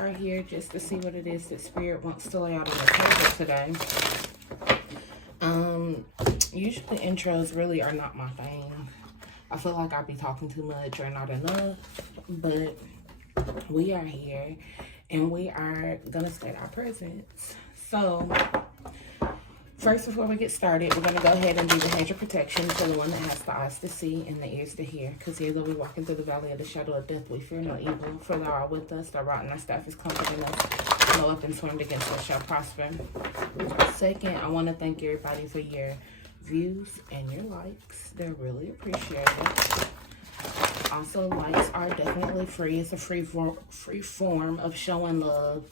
are here just to see what it is that Spirit wants to lay out on the table today. Usually intros really are not my thing. I feel like I be talking too much or not enough, but we are here and we are gonna state our presence. So first, before we get started, we're gonna go ahead and do the hedge of protection for the one that has the eyes to see and the ears to hear. Because here though we walking through the valley of the shadow of death, we fear no evil, for thou art with us, thy rod and thy staff is comforting us. No weapon formed against us shall prosper. Second, I want to thank everybody for your views and your likes. They're really appreciated. Also, likes are definitely free. It's a free form of showing love,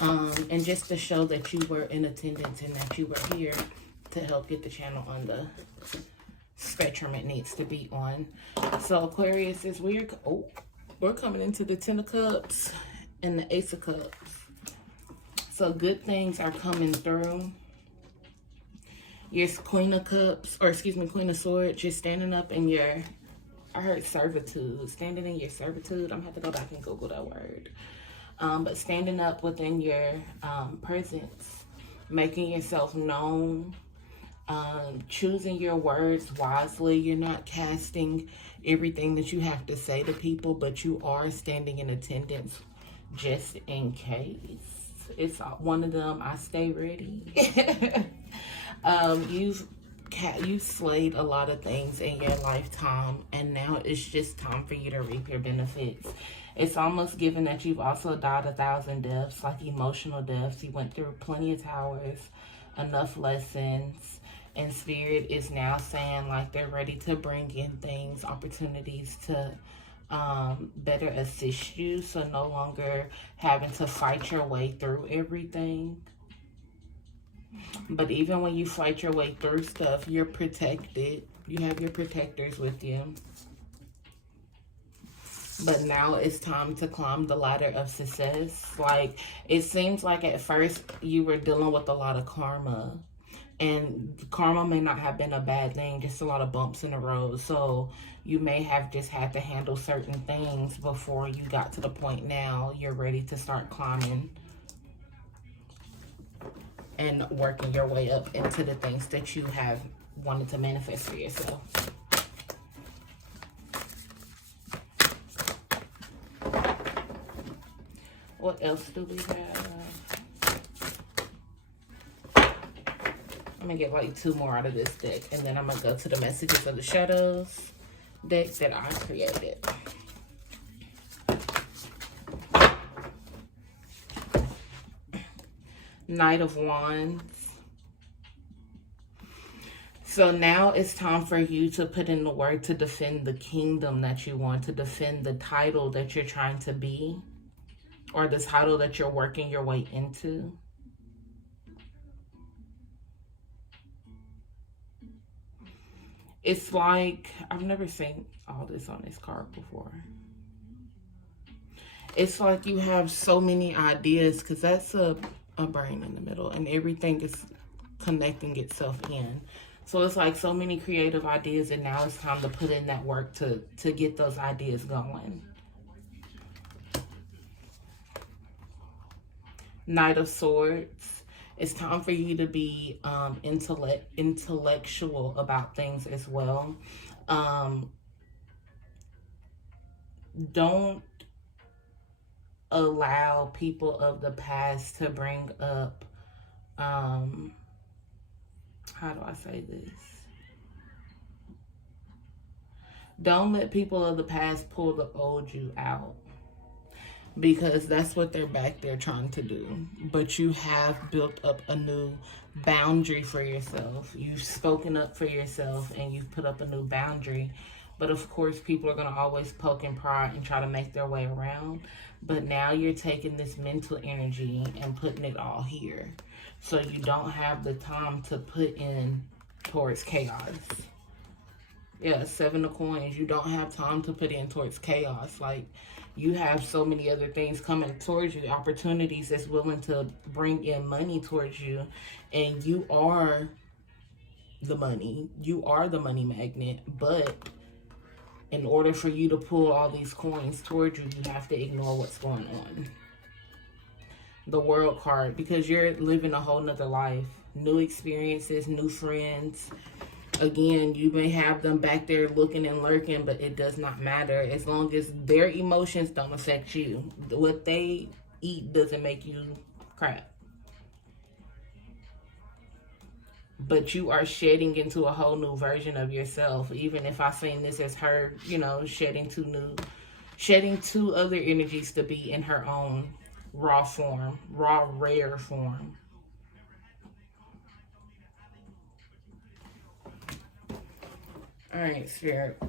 and just to show that you were in attendance and that you were here to help get the channel on the spectrum it needs to be on. So Aquarius is we're coming into the 10 of Cups and the Ace of Cups. So good things are coming through. Your Queen of Cups, or excuse me, Queen of Swords, you're standing up in your, I heard servitude, standing in your servitude. I'm gonna have to go back and Google that word. But standing up within your presence, making yourself known, choosing your words wisely. You're not casting everything that you have to say to people, but you are standing in attendance just in case. It's one of them, I stay ready. You've slayed a lot of things in your lifetime, and now it's just time for you to reap your benefits. It's almost given that you've also died 1,000 deaths, like emotional deaths. You went through plenty of towers, enough lessons, and Spirit is now saying like they're ready to bring in things, opportunities to better assist you, so no longer having to fight your way through everything. But even when you fight your way through stuff, you're protected. You have your protectors with you. But now it's time to climb the ladder of success. Like, it seems like at first you were dealing with a lot of karma. And karma may not have been a bad thing, just a lot of bumps in the road. So you may have just had to handle certain things before you got to the point now you're ready to start climbing and working your way up into the things that you have wanted to manifest for yourself. What else do we have? I'm gonna get like 2 more out of this deck, and then I'm gonna go to the messages of the Shadeaux deck that I created. Knight of Wands. So now it's time for you to put in the work to defend the kingdom that you want, to defend the title that you're trying to be, or the title that you're working your way into. It's like, I've never seen all this on this card before. It's like you have so many ideas, because that's a brain in the middle, and everything is connecting itself in. So it's like so many creative ideas, and now it's time to put in that work to get those ideas going. Knight of Swords. It's time for you to be intellectual about things as well. Don't allow people of the past to bring up, how do I say this? Don't let people of the past pull the old you out, because that's what they're back there trying to do. But you have built up a new boundary for yourself. You've spoken up for yourself and you've put up a new boundary. But of course, people are going to always poke and pry and try to make their way around. But now you're taking this mental energy and putting it all here. So you don't have the time to put in towards chaos. Yeah, 7 of Coins. You don't have time to put in towards chaos. Like, you have so many other things coming towards you, opportunities that's willing to bring in money towards you, and you are the money. You are the money magnet, but in order for you to pull all these coins towards you, you have to ignore what's going on. the World card, because you're living a whole nother life. New experiences, new friends. Again, you may have them back there looking and lurking, but it does not matter as long as their emotions don't affect you. What they eat doesn't make you crap. But you are shedding into a whole new version of yourself. Even if I seen this as her, you know, shedding two other energies to be in her own raw form, raw, rare form. All right, Spirit.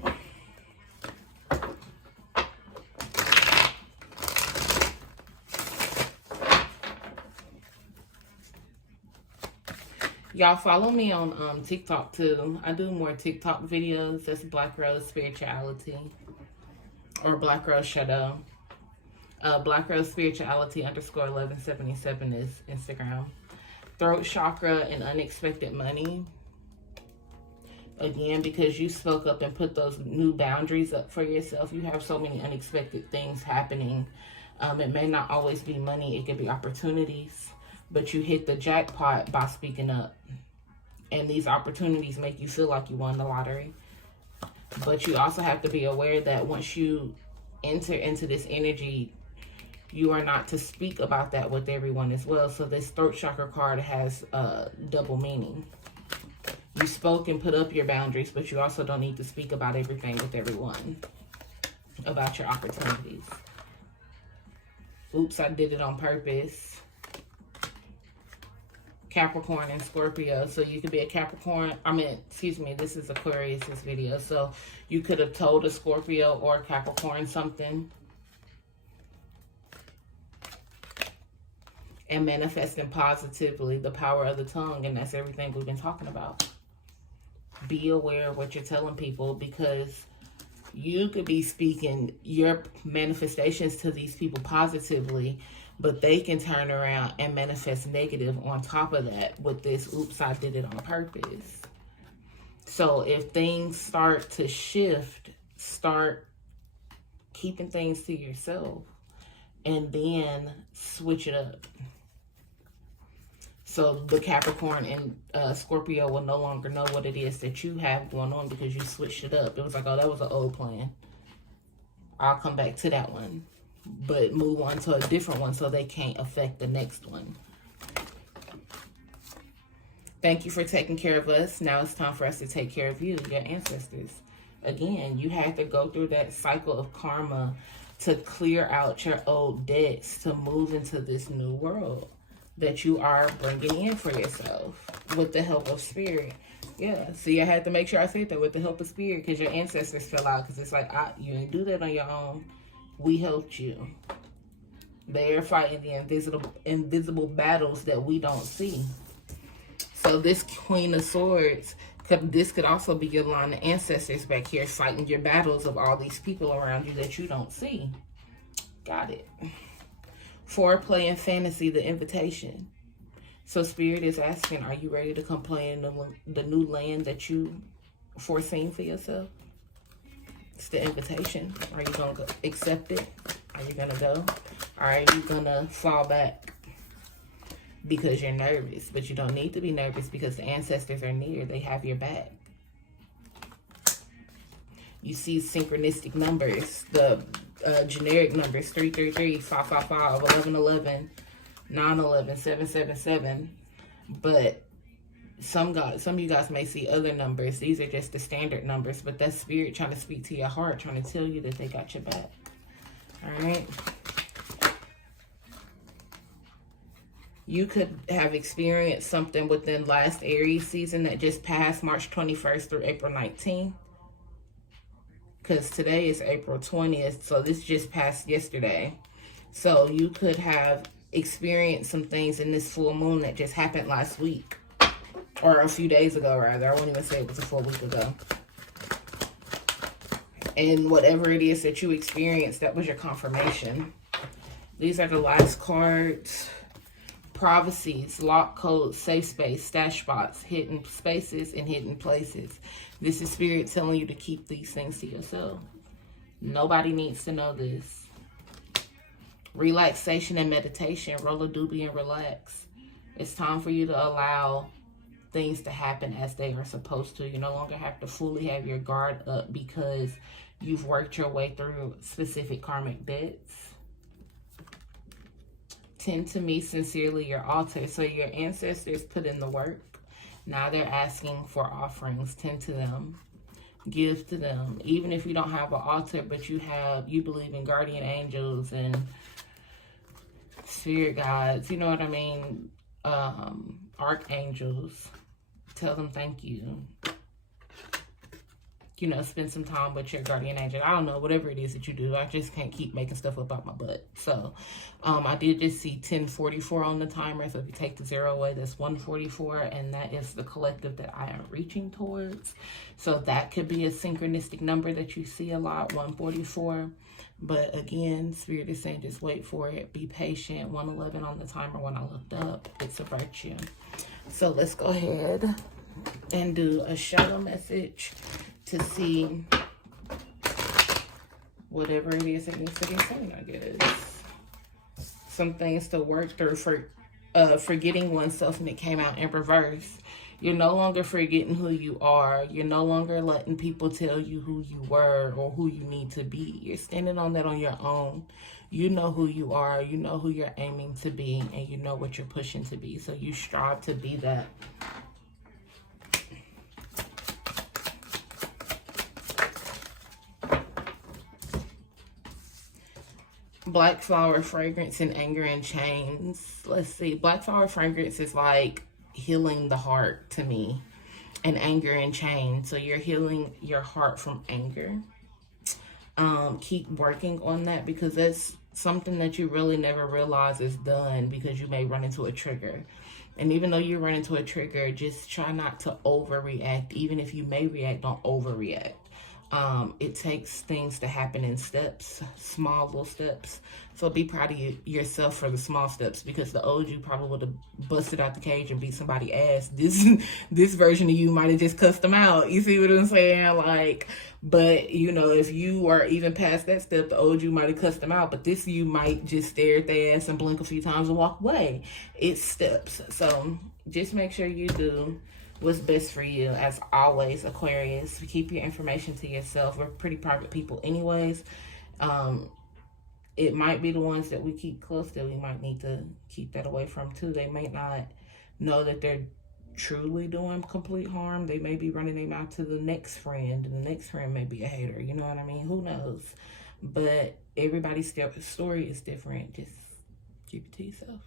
Y'all follow me on TikTok too. I do more TikTok videos. That's Black Rose Spirituality or Black Rose Shadeaux. Black Rose Spirituality _1177 is Instagram. Throat chakra and unexpected money. Again, because you spoke up and put those new boundaries up for yourself, you have so many unexpected things happening. It may not always be money. It could be opportunities. But you hit the jackpot by speaking up. And these opportunities make you feel like you won the lottery. But you also have to be aware that once you enter into this energy, you are not to speak about that with everyone as well. So this throat chakra card has double meaning. You spoke and put up your boundaries, but you also don't need to speak about everything with everyone, about your opportunities. Oops, I did it on purpose. Capricorn and Scorpio. So you could be a Capricorn. This is Aquarius, this video. So you could have told a Scorpio or a Capricorn something. And manifesting positively, the power of the tongue. And that's everything we've been talking about. Be aware of what you're telling people, because you could be speaking your manifestations to these people positively, but they can turn around and manifest negative on top of that with this, oops, I did it on purpose. So if things start to shift, start keeping things to yourself and then switch it up. So the Capricorn and Scorpio will no longer know what it is that you have going on because you switched it up. It was like, oh, that was an old plan. I'll come back to that one. But move on to a different one so they can't affect the next one. Thank you for taking care of us. Now it's time for us to take care of you, your ancestors. Again, you had to go through that cycle of karma to clear out your old debts, to move into this new world that you are bringing in for yourself with the help of spirit. Yeah, see, I had to make sure I said that, with the help of spirit, because your ancestors fell out, because it's like, you didn't do that on your own. We helped you. They're fighting the invisible battles that we don't see. So this Queen of Swords, this could also be your line of ancestors back here fighting your battles of all these people around you that you don't see. Got it. Foreplay and fantasy, the invitation. So Spirit is asking, are you ready to come play in the new land that you foreseen for yourself? It's the invitation. Are you going to accept it? Are you going to go? Or are you going to fall back because you're nervous? But you don't need to be nervous because the ancestors are near. They have your back. You see synchronistic numbers, the generic numbers, 333, 555, 1111, 911, 777. But some of you guys may see other numbers. These are just the standard numbers, but that's spirit trying to speak to your heart, trying to tell you that they got your back. All right. You could have experienced something within last Aries season that just passed, March 21st through April 19th. Because today is April 20th, so this just passed yesterday. So you could have experienced some things in this full moon that just happened last week. Or a few days ago, rather. I won't even say it was a full week ago. And whatever it is that you experienced, that was your confirmation. These are the last cards. Privacies, lock codes, safe space, stash spots, hidden spaces, and hidden places. This is spirit telling you to keep these things to yourself. Nobody needs to know this. Relaxation and meditation. Roll a doobie and relax. It's time for you to allow things to happen as they are supposed to. You no longer have to fully have your guard up because you've worked your way through specific karmic debts. Tend to me sincerely your altar. So your ancestors put in the work. Now they're asking for offerings. Tend to them. Give to them. Even if you don't have an altar, but you believe in guardian angels and spirit guides, you know what I mean? Archangels. Tell them thank you. You know, spend some time with your guardian angel. I don't know, whatever it is that you do. I just can't keep making stuff up out my butt. So, I did just see 1044 on the timer. So if you take the 0 away, that's 144. And that is the collective that I am reaching towards. So that could be a synchronistic number that you see a lot, 144. But again, Spirit is saying just wait for it. Be patient. 111 on the timer when I looked up. It's a virtue. So let's go ahead and do a shadow message to see whatever it is that needs to be seen, I guess. Some things to work through for forgetting oneself, and it came out in reverse. You're no longer forgetting who you are. You're no longer letting people tell you who you were or who you need to be. You're standing on that on your own. You know who you are. You know who you're aiming to be, and you know what you're pushing to be. So you strive to be that. Black flower fragrance and anger and chains. Let's see. Black flower fragrance is like healing the heart to me. And anger and chains. So you're healing your heart from anger. Keep working on that because that's something that you really never realize is done because you may run into a trigger. And even though you run into a trigger, just try not to overreact. Even if you may react, don't overreact. It takes things to happen in steps, small little steps. So be proud of yourself for the small steps, because the old you probably would have busted out the cage and beat somebody's ass. This version of you might have just cussed them out. You see what I'm saying? Like, but you know, if you are even past that step, the old you might have cussed them out, but this you might just stare at their ass and blink a few times and walk away. It's steps. So just make sure you do what's best for you. As always, Aquarius, keep your information to yourself. We're pretty private people anyways. It might be the ones that we keep close that we might need to keep that away from too. They may not know that they're truly doing complete harm. They may be running their mouth to the next friend, and the next friend may be a hater. You know what I mean? Who knows? But everybody's story is different. Just keep it to yourself.